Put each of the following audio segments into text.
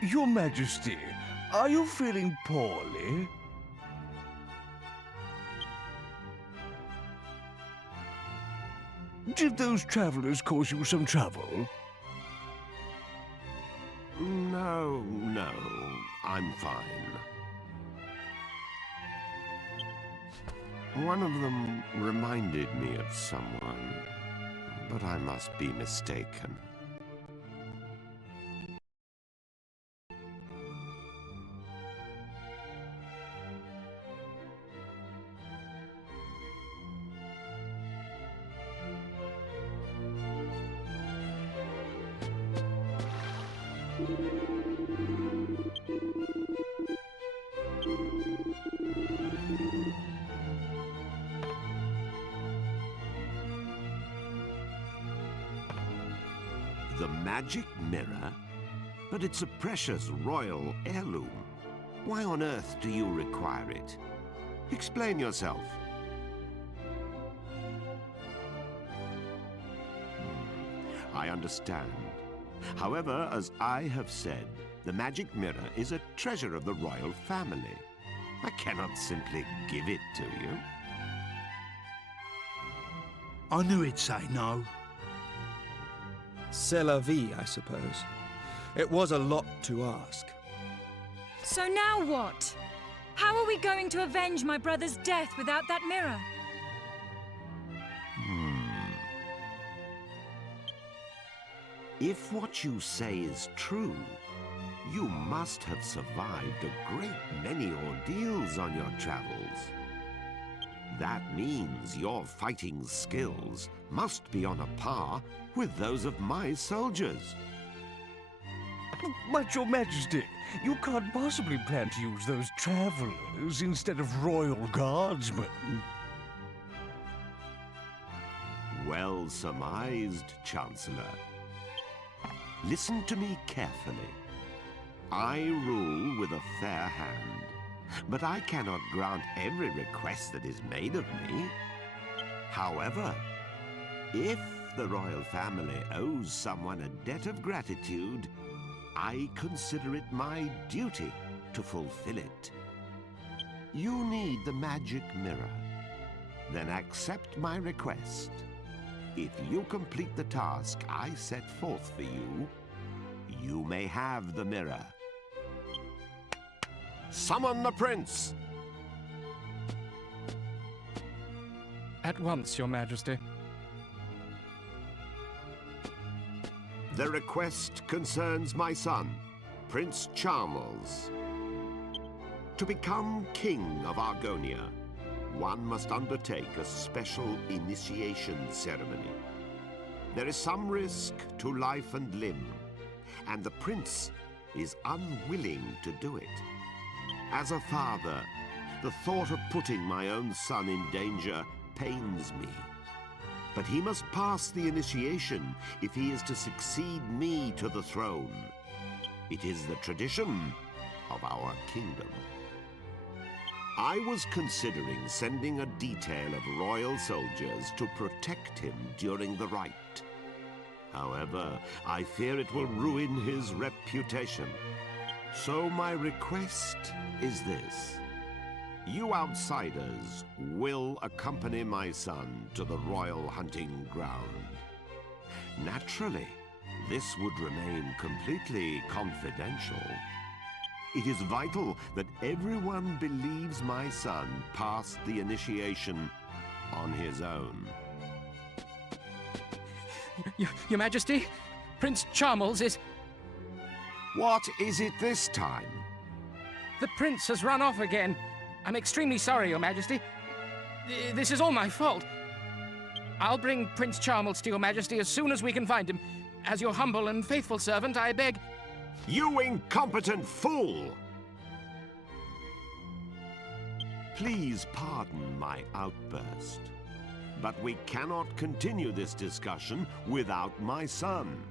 Your Majesty, are you feeling poorly? Did those travelers cause you some trouble? No, I'm fine. One of them reminded me of someone, but I must be mistaken. The magic mirror? But it's a precious royal heirloom. Why on earth do you require it? Explain yourself. I understand. However, as I have said, the magic mirror is a treasure of the royal family. I cannot simply give it to you. I knew he'd say no. C'est la vie, I suppose. It was a lot to ask. So now what? How are we going to avenge my brother's death without that mirror? If what you say is true, you must have survived a great many ordeals on your travels. That means your fighting skills must be on a par with those of my soldiers. But, Your Majesty, you can't possibly plan to use those travelers instead of royal guardsmen. Well surmised, Chancellor. Listen to me carefully. I rule with a fair hand, but I cannot grant every request that is made of me. However, if the royal family owes someone a debt of gratitude, I consider it my duty to fulfill it. You need the magic mirror. Then accept my request. If you complete the task I set forth for you, you may have the mirror. Summon the prince! At once, Your Majesty. The request concerns my son, Prince Charmless. To become king of Argonia, one must undertake a special initiation ceremony. There is some risk to life and limb, and the prince is unwilling to do it. As a father, the thought of putting my own son in danger pains me. But he must pass the initiation if he is to succeed me to the throne. It is the tradition of our kingdom. I was considering sending a detail of royal soldiers to protect him during the rite. However, I fear it will ruin his reputation. So my request is this. You outsiders will accompany my son to the royal hunting ground. Naturally, this would remain completely confidential. It is vital that everyone believes my son passed the initiation on his own. Your Majesty, Prince Charmless is... What is it this time? The prince has run off again. I'm extremely sorry, Your Majesty. This is all my fault. I'll bring Prince Charmless to Your Majesty as soon as we can find him. As your humble and faithful servant, I beg... You incompetent fool! Please pardon my outburst, but we cannot continue this discussion without my son.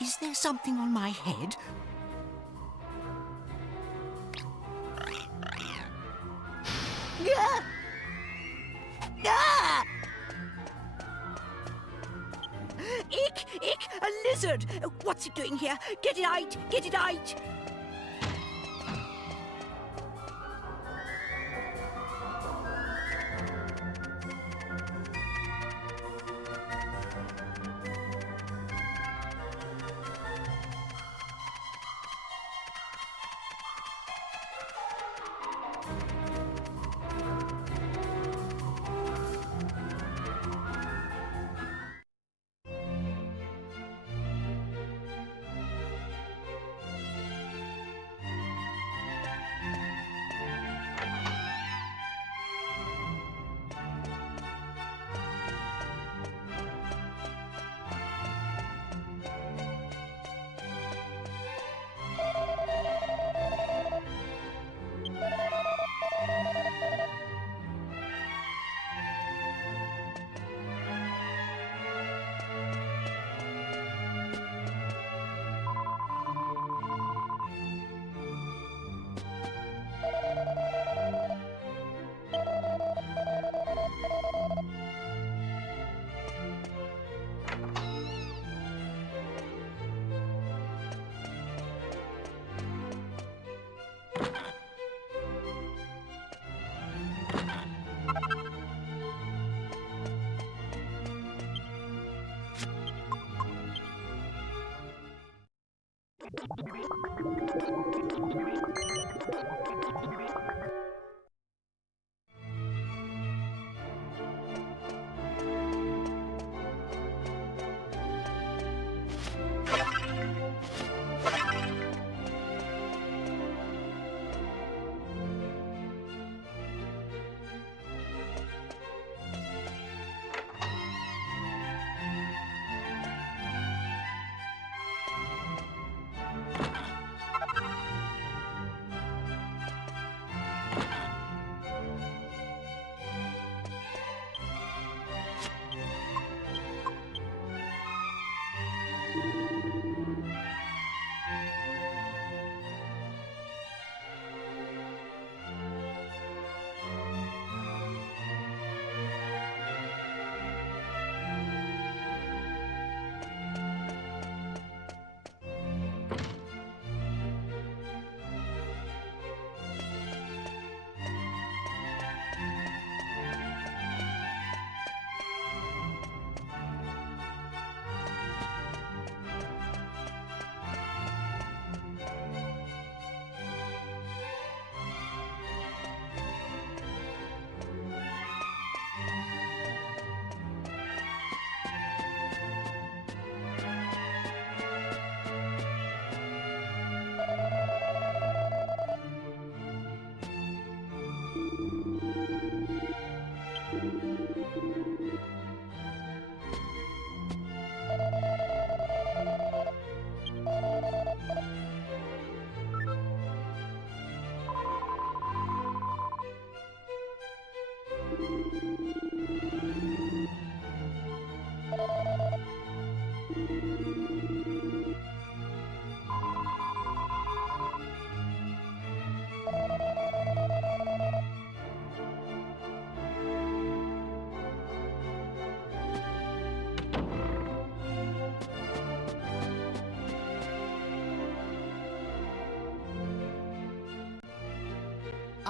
Is there something on my head? Ah! Ah! Ick! Ick! A lizard! What's it doing here? Get it out! Get it out!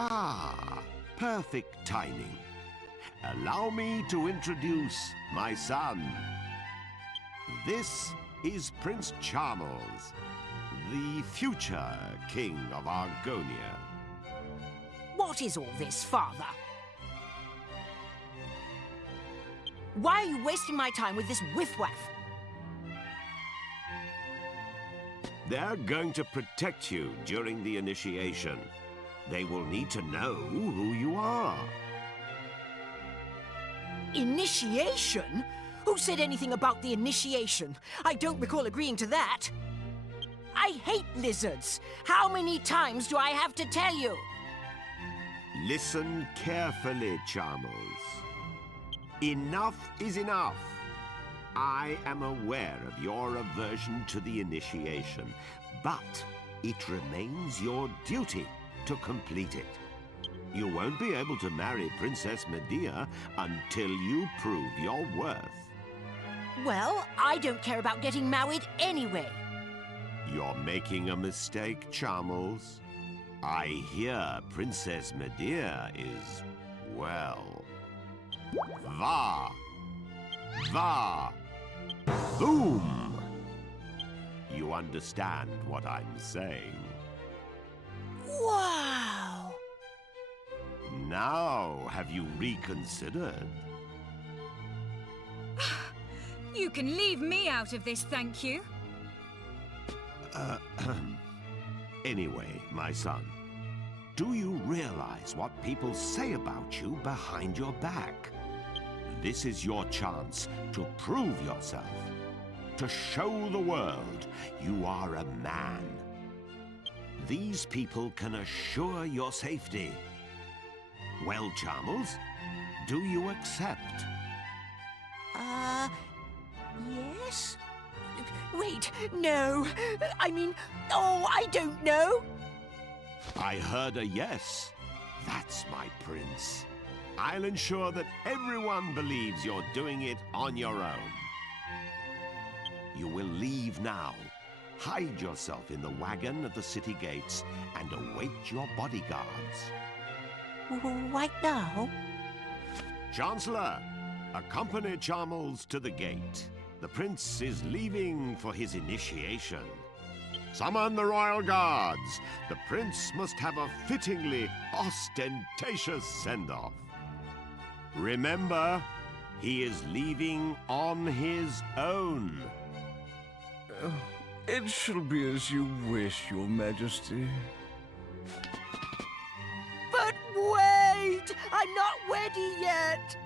Ah, perfect timing. Allow me to introduce my son. This is Prince Charmless, the future king of Argonia. What is all this, Father? Why are you wasting my time with this whiff-waff? They're going to protect you during the initiation. They will need to know who you are. Initiation? Who said anything about the initiation? I don't recall agreeing to that. I hate lizards. How many times do I have to tell you? Listen carefully, Charmless. Enough is enough. I am aware of your aversion to the initiation, but it remains your duty to complete it. You won't be able to marry Princess Medea until you prove your worth. Well, I don't care about getting married anyway. You're making a mistake, Charmless. I hear Princess Medea is, well, boom! You understand what I'm saying? Wow! Now, have you reconsidered? You can leave me out of this, thank you. Anyway, my son, do you realize what people say about you behind your back? This is your chance to prove yourself, to show the world you are a man. These people can assure your safety. Well, Charmless, do you accept? Yes? Wait, no. I mean, oh, I don't know. I heard a yes. That's my prince. I'll ensure that everyone believes you're doing it on your own. You will leave now. Hide yourself in the wagon at the city gates and await your bodyguards. Right now? Chancellor, accompany Charmless to the gate. The prince is leaving for his initiation. Summon the royal guards. The prince must have a fittingly ostentatious send-off. Remember, he is leaving on his own. It shall be as you wish, Your Majesty. But wait! I'm not ready yet!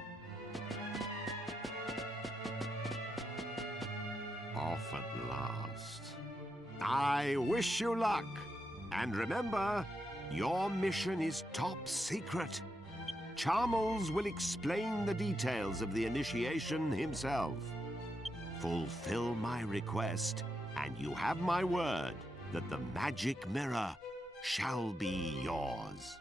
Off at last. I wish you luck. And remember, your mission is top secret. Charmless will explain the details of the initiation himself. Fulfill my request, and you have my word that the magic mirror shall be yours.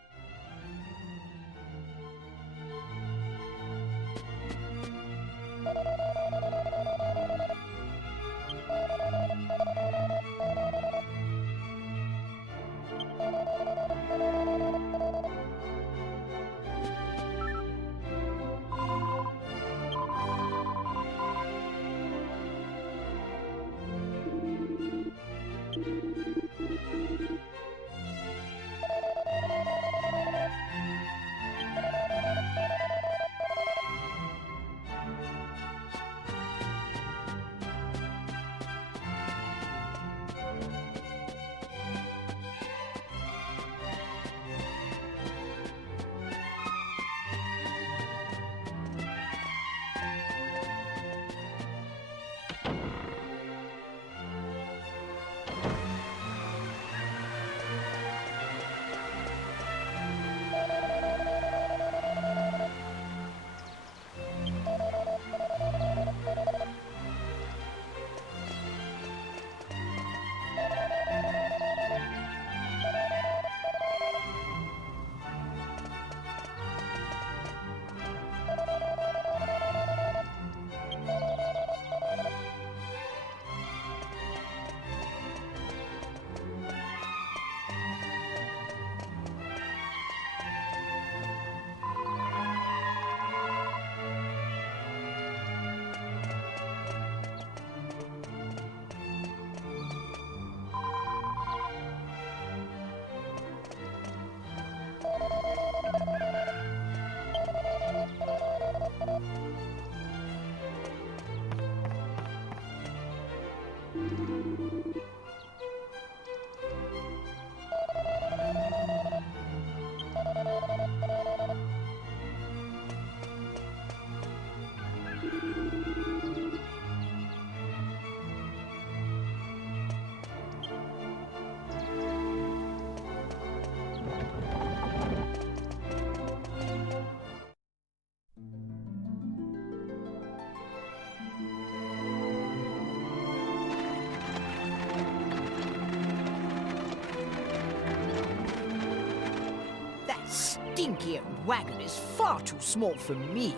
Stinky old wagon is far too small for me.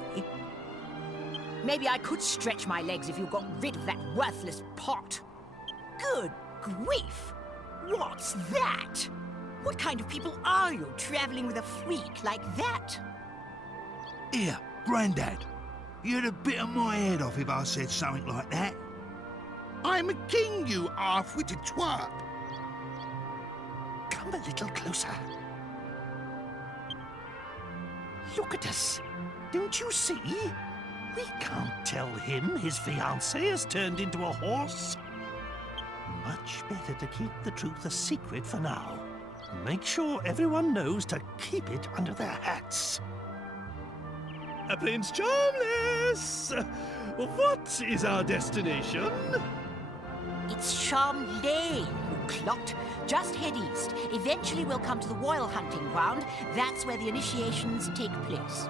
Maybe I could stretch my legs if you got rid of that worthless pot. Good grief! What's that? What kind of people are you traveling with a freak like that? Here, Grandad. You'd have bitten my head off if I said something like that. I'm a king, you half-witted twat. Come a little closer. Look at us. Don't you see? We can't tell him his fiancée has turned into a horse. Much better to keep the truth a secret for now. Make sure everyone knows to keep it under their hats. Prince Charmless! What is our destination? It's Charmless, you clot. Just head east. Eventually we'll come to the royal hunting ground. That's where the initiations take place.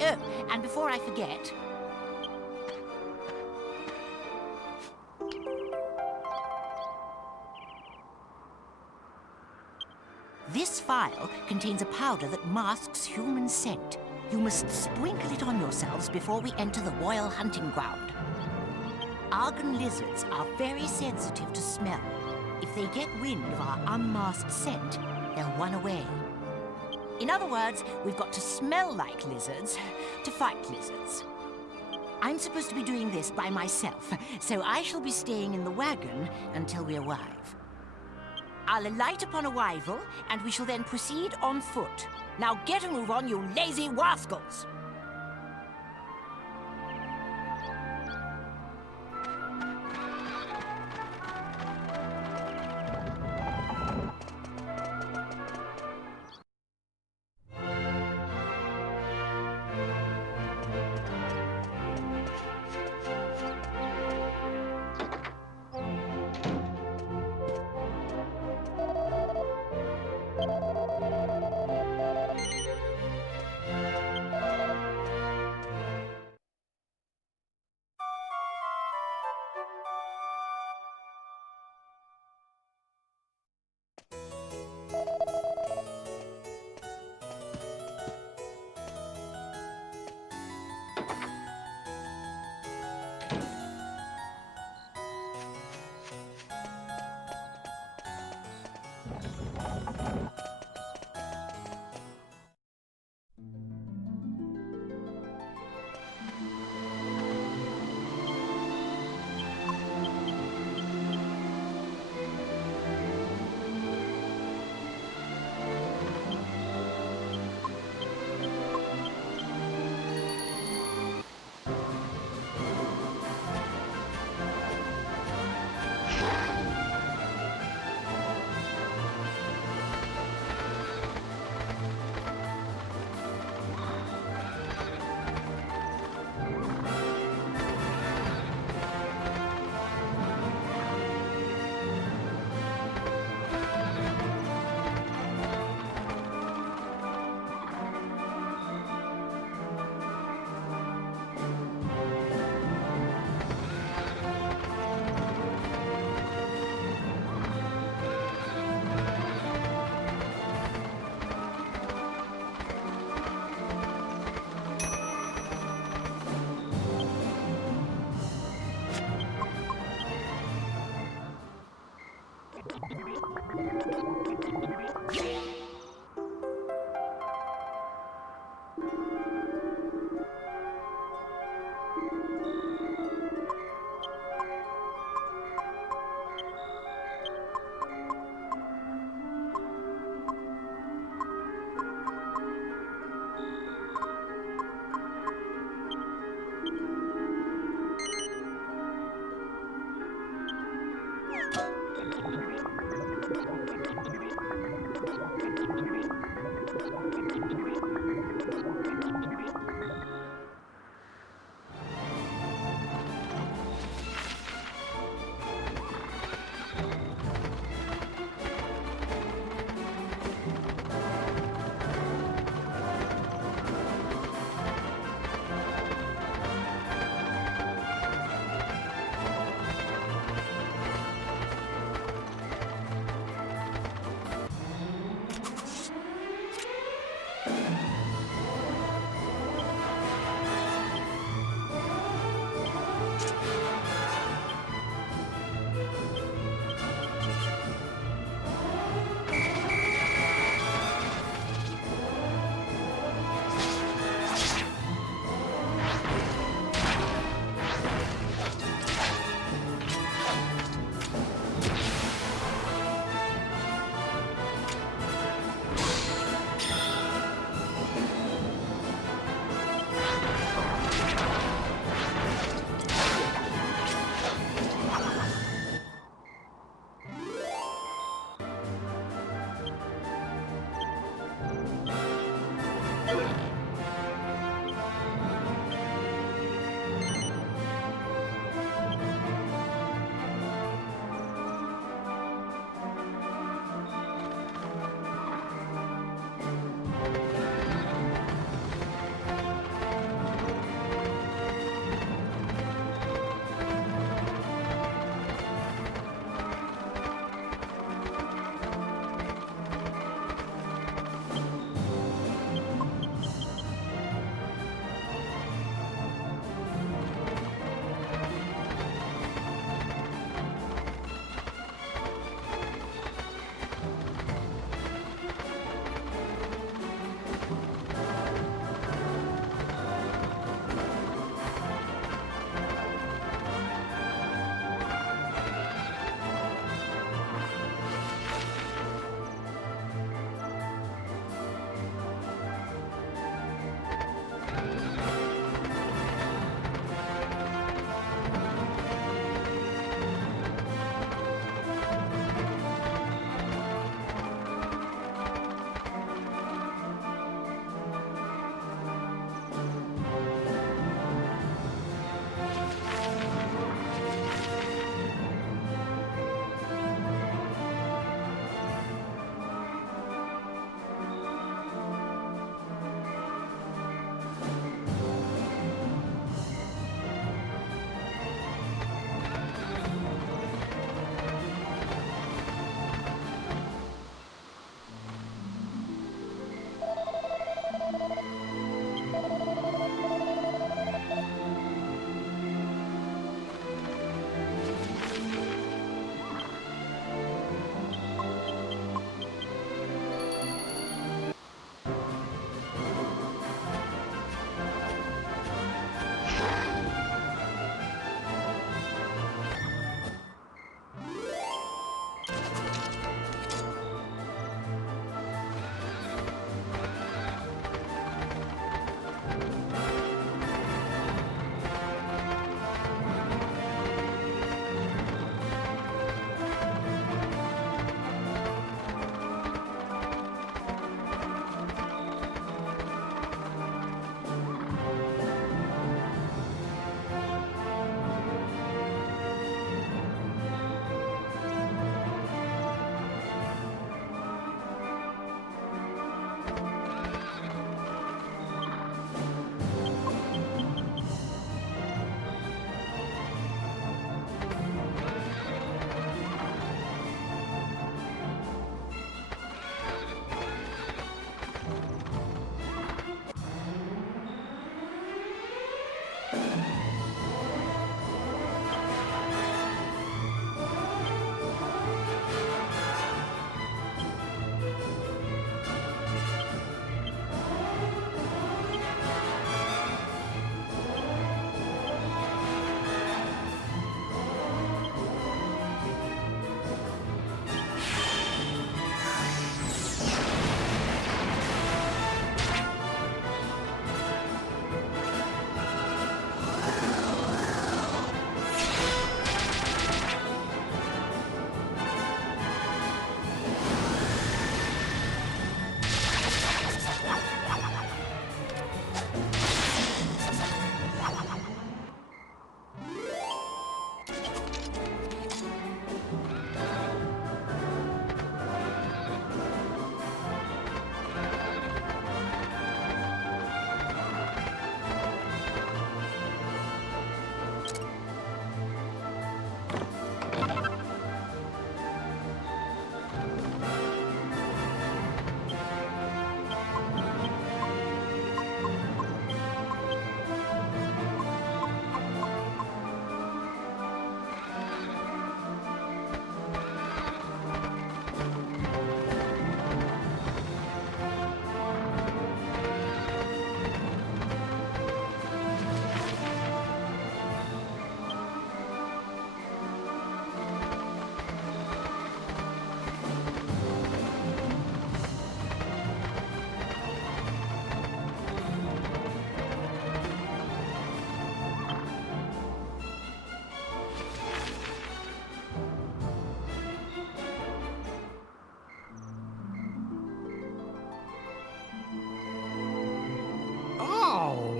Oh, and before I forget... This vial contains a powder that masks human scent. You must sprinkle it on yourselves before we enter the royal hunting ground. Argon lizards are very sensitive to smell. If they get wind of our unmasked scent, they'll run away. In other words, we've got to smell like lizards to fight lizards. I'm supposed to be doing this by myself, so I shall be staying in the wagon until we arrive. I'll alight upon arrival, and we shall then proceed on foot. Now get a move on, you lazy rascals!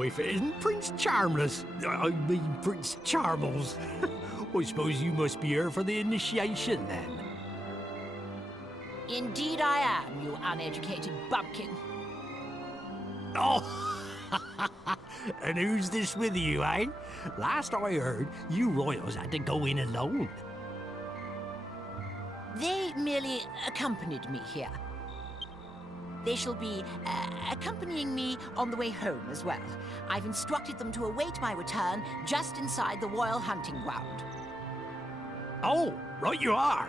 if it isn't Prince Charmless. I mean Prince Charmles. I suppose you must be here for the initiation, then. Indeed I am, you uneducated bumpkin. Oh! And who's this with you, eh? Last I heard, you royals had to go in alone. They merely accompanied me here. They shall be accompanying me on the way home as well. I've instructed them to await my return just inside the royal hunting ground. Oh, right you are.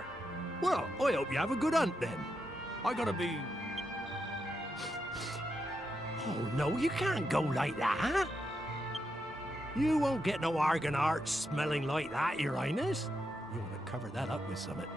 Well, I hope you have a good hunt then. I gotta be... Oh, no, you can't go like that. You won't get no argan art smelling like that, Your Highness. You want to cover that up with something.